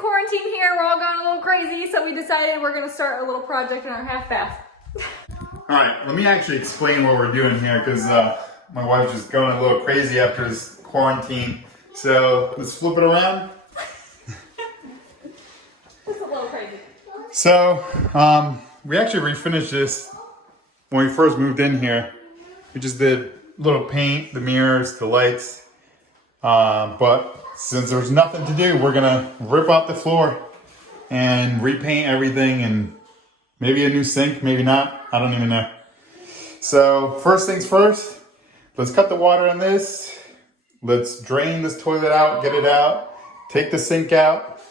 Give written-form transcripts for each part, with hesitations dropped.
quarantine here. We're all going a little crazy, so we decided we're gonna start a little project in our half bath. All right, let me actually explain what we're doing here because my wife's just going a little crazy after this quarantine. So let's flip it around. It's a little crazy. So we actually refinished this when we first moved in here. We just did a little paint, the mirrors, the lights. But since there's nothing to do, we're gonna rip out the floor and repaint everything, and maybe a new sink, maybe not. I don't even know. So first things first, let's cut the water on this. Let's drain this toilet out, get it out, take the sink out,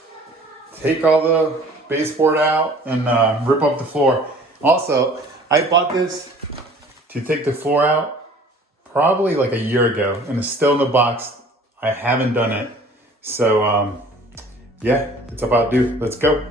take all the baseboard out, and rip up the floor. Also, I bought this to take the floor out probably like a year ago, and it's still in the box. I haven't done it. So yeah, it's about due. Let's go.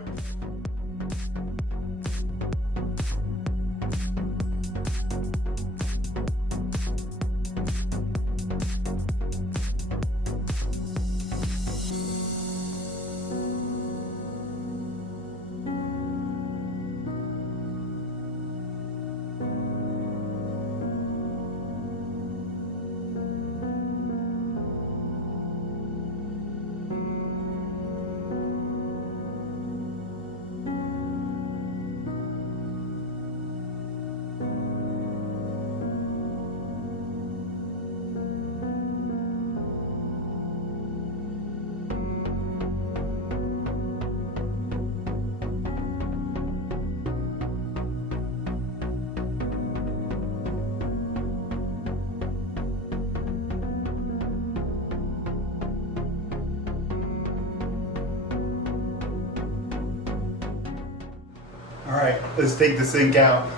All right, let's take the sink out.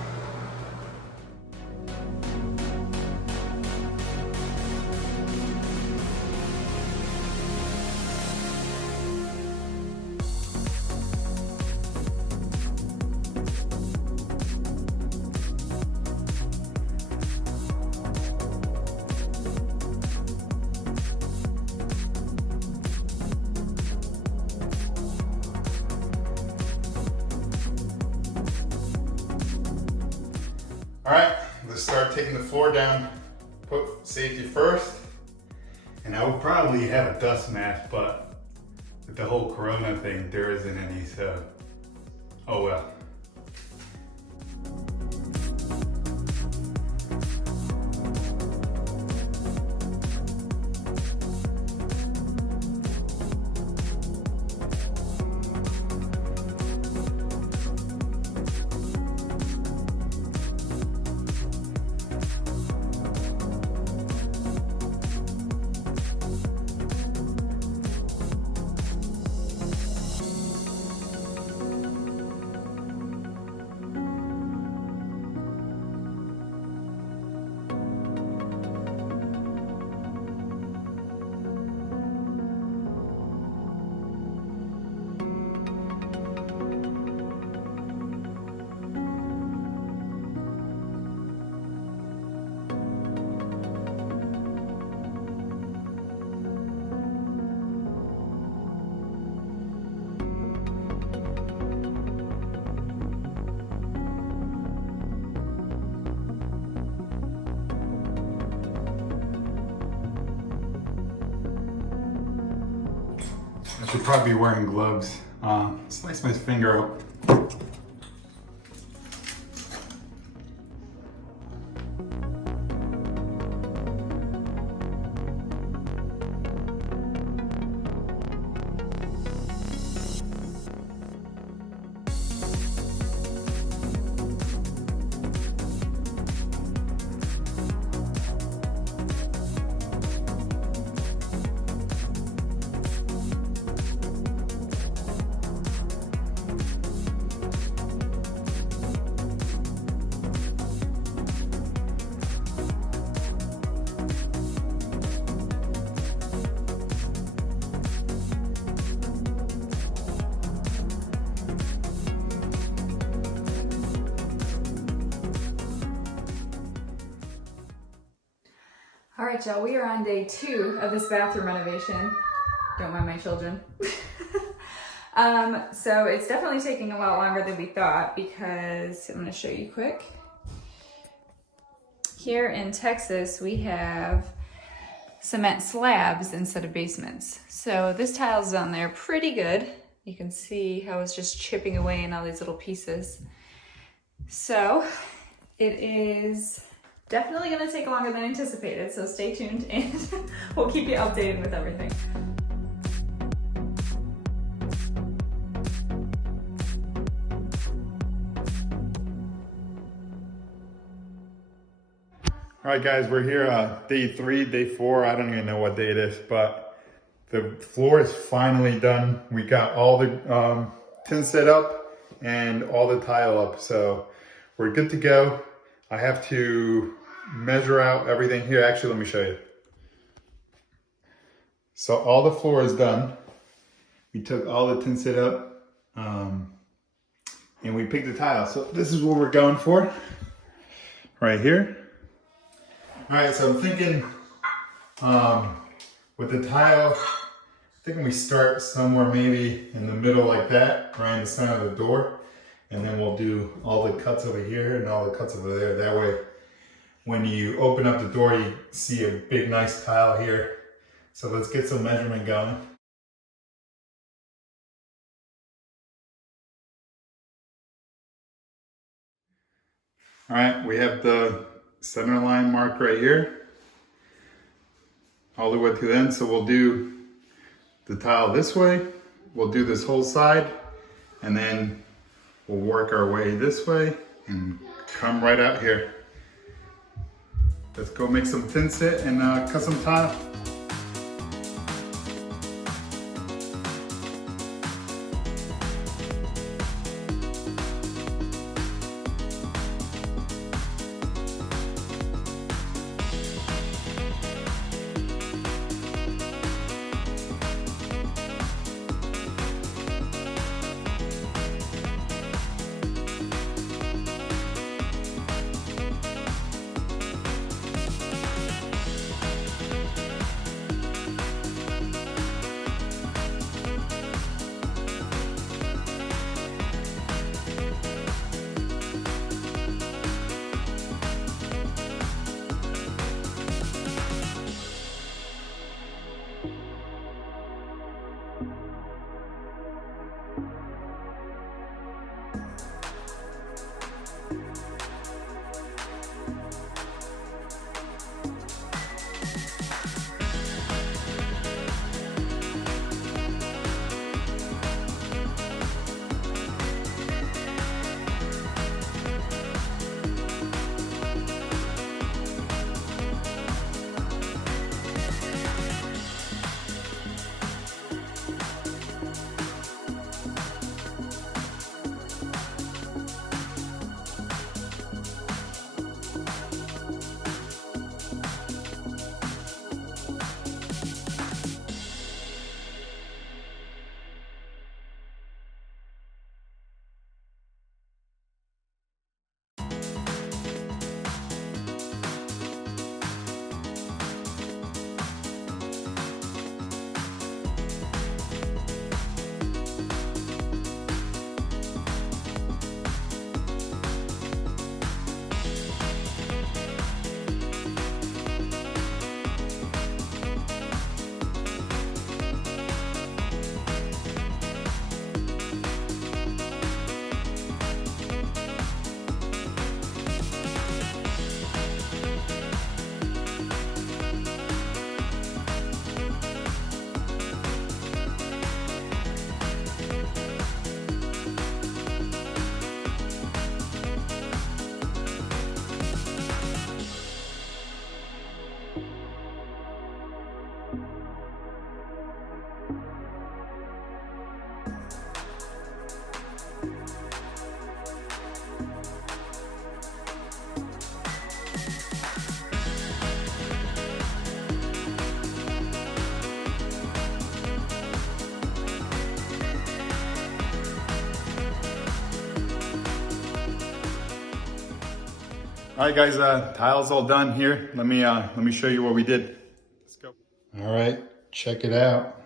All right, let's start taking the floor down. Put safety first. And I will probably have a dust mask, but with the whole corona thing, there isn't any, so oh well. I should probably be wearing gloves. Slice my finger up. All right, y'all, we are on day 2 of this bathroom renovation. Don't mind my children. So it's definitely taking a lot longer than we thought because I'm gonna show you quick. Here in Texas, we have cement slabs instead of basements. So this tile's on there pretty good. You can see how it's just chipping away in all these little pieces. So it is definitely gonna take longer than anticipated, so stay tuned and we'll keep you updated with everything. All right, guys, we're here day 3, day 4. I don't even know what day it is, but the floor is finally done. We got all the tin set up and all the tile up, so we're good to go. I have to measure out everything here. Actually, let me show you. So all the floor is done. We took all the tin set up and we picked the tile. So this is what we're going for right here. All right, so I'm thinking with the tile, thinking we start somewhere maybe in the middle like that, right in the center of the door. And then we'll do all the cuts over here and all the cuts over there. That way, when you open up the door, you see a big, nice tile here. So let's get some measurement going. All right, we have the center line marked right here, all the way to the end. So we'll do the tile this way. We'll do this whole side, and then we'll work our way this way and come right out here. Let's go make some thin set and cut some tile. All right, guys, tile's all done here. Let me show you what we did. Let's go. All right, check it out.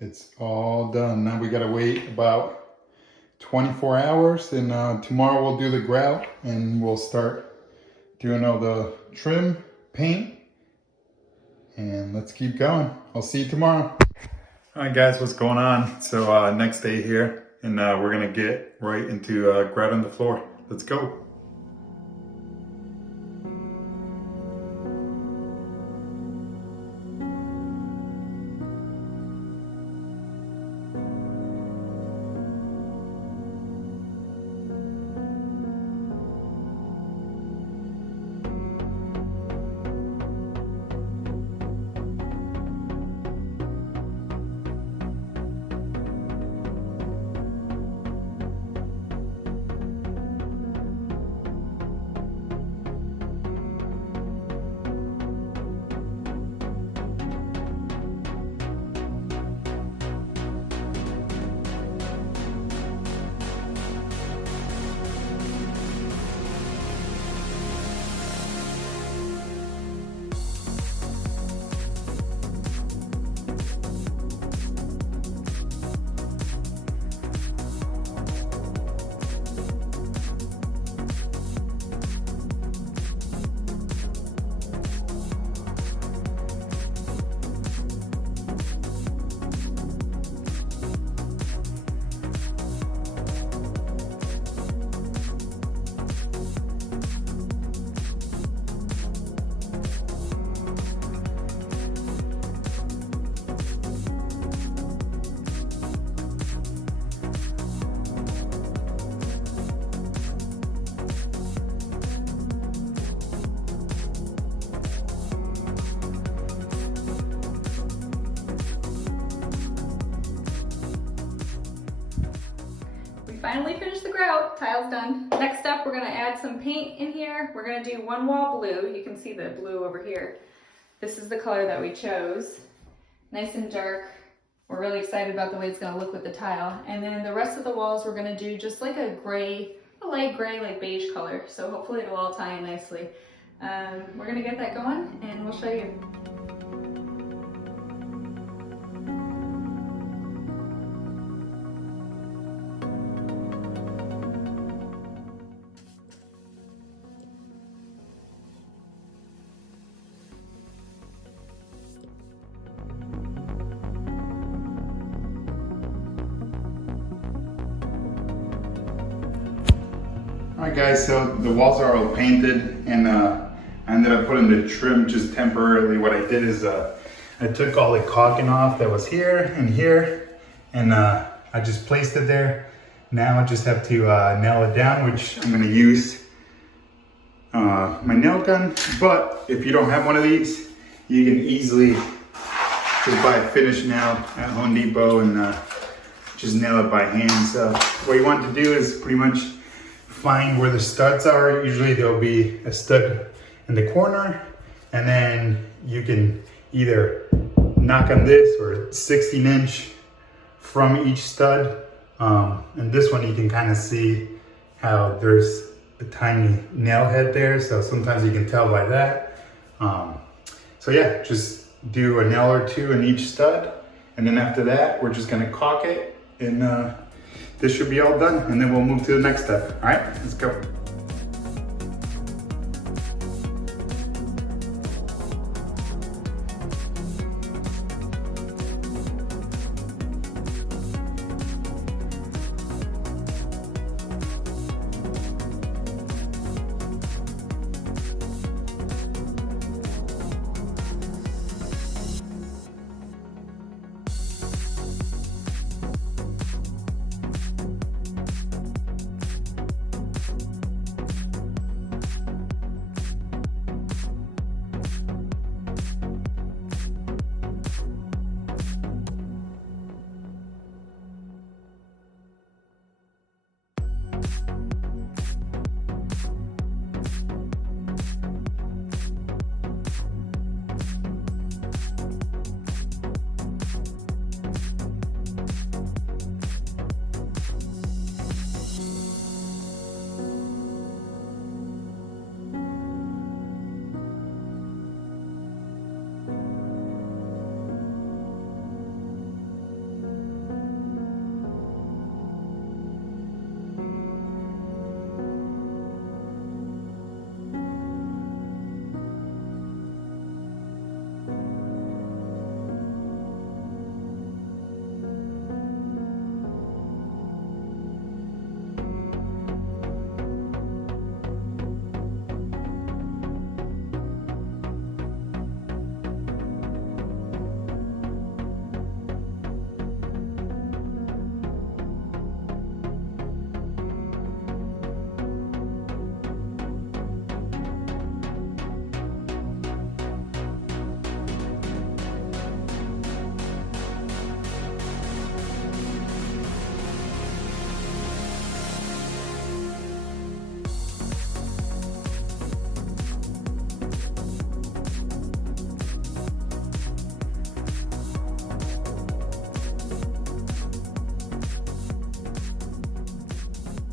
it's all done. Now we gotta wait about 24 hours, and tomorrow we'll do the grout and we'll start doing all the trim, paint, and let's keep going. I'll see you tomorrow. All right guys, what's going on? So next day here, and we're gonna get right into grout on the floor. Let's go. Finally finished the grout, tile's done. Next up, we're gonna add some paint in here. We're gonna do one wall blue. You can see the blue over here. This is the color that we chose. Nice and dark. We're really excited about the way it's gonna look with the tile. And then the rest of the walls, we're gonna do just like a gray, a light gray, like beige color. So hopefully it'll all tie in nicely. We're gonna get that going and we'll show you. Alright guys, so the walls are all painted, and I ended up putting the trim just temporarily. What I did is I took all the caulking off that was here, and I just placed it there. Now I just have to nail it down, which I'm going to use my nail gun. But if you don't have one of these, you can easily just buy a finished nail at Home Depot and just nail it by hand. So what you want to do is pretty much find where the studs are. Usually there'll be a stud in the corner, and then you can either knock on this or 16-inch from each stud. And this one you can kind of see how there's a tiny nail head there, so sometimes you can tell by that. So yeah, just do a nail or two in each stud, and then after that we're just gonna caulk it, and this should be all done, and then we'll move to the next step. All right, let's go.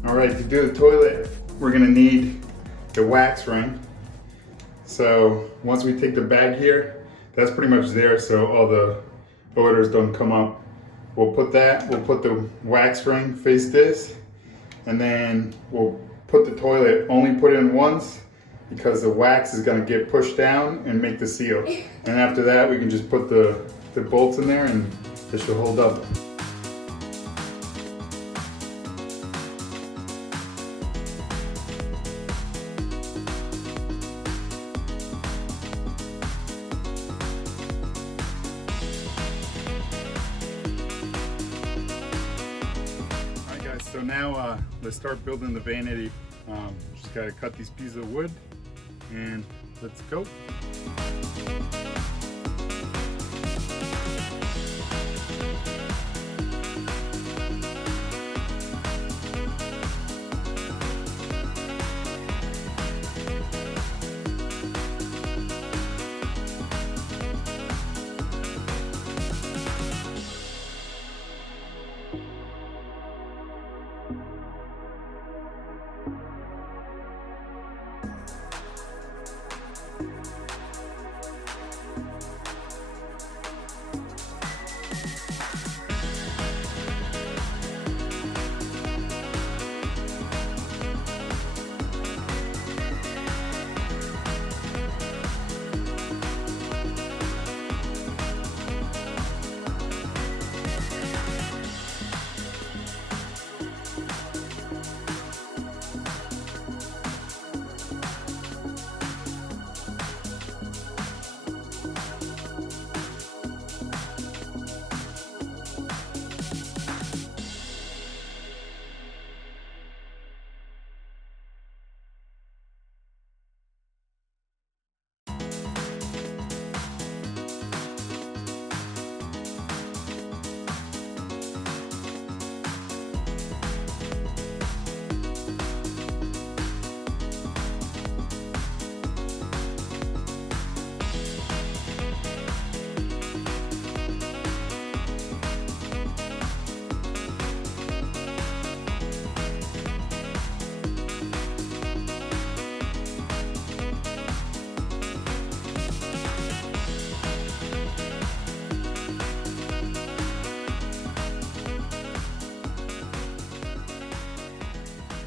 All right, to do the toilet, we're gonna need the wax ring. So once we take the bag here, that's pretty much there so all the odors don't come up. We'll put the wax ring face this, and then we'll put the toilet, only put it in once because the wax is gonna get pushed down and make the seal. And after that, we can just put the bolts in there and it should hold up. So now let's start building the vanity. Just gotta cut these pieces of wood and let's go.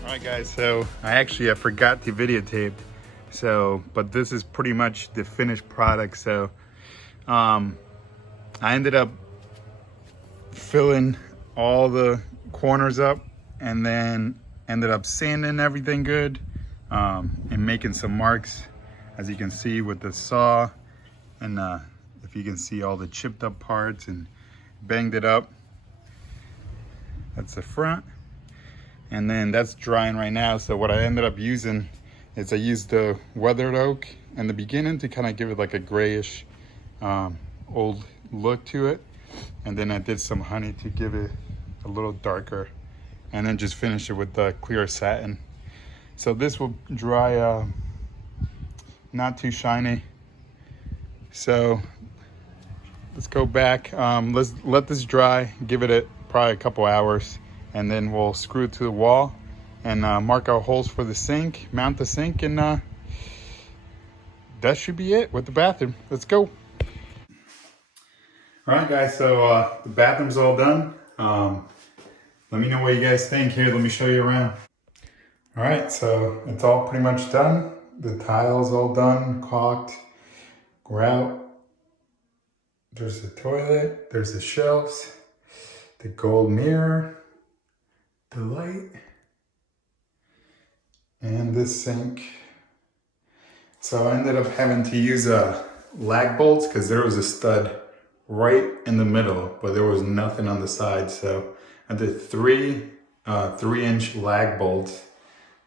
Alright guys, so I forgot to videotape, but this is pretty much the finished product. So I ended up filling all the corners up and then ended up sanding everything good and making some marks, as you can see with the saw, and if you can see all the chipped up parts, and banged it up. That's the front. And then that's drying right now. So what I ended up using is I used the weathered oak in the beginning to kind of give it like a grayish old look to it. And then I did some honey to give it a little darker. And then just finish it with the clear satin. So this will dry not too shiny. So let's go back. Let's let this dry, give it probably a couple hours. And then we'll screw it to the wall and mark our holes for the sink, mount the sink, and that should be it with the bathroom. Let's go. All right, guys, so the bathroom's all done. Let me know what you guys think. Here, let me show you around. All right, so it's all pretty much done. The tile's all done, caulked, grout. There's the toilet, there's the shelves, the gold mirror, the light, and this sink. So I ended up having to use lag bolts because there was a stud right in the middle, but there was nothing on the side. So I did three 3-inch lag bolts,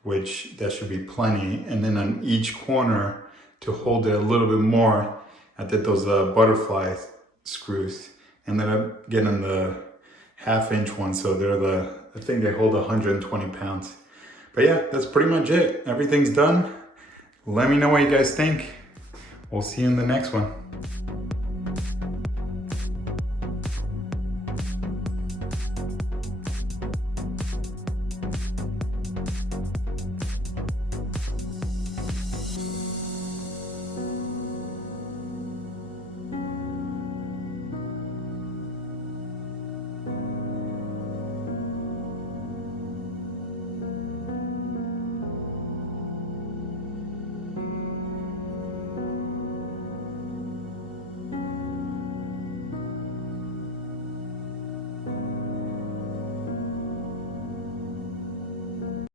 which that should be plenty. And then on each corner to hold it a little bit more, I did those butterfly screws. Ended up getting the 1/2-inch ones, so they're I think they hold 120 pounds. But yeah, that's pretty much it. Everything's done. Let me know what you guys think. We'll see you in the next one.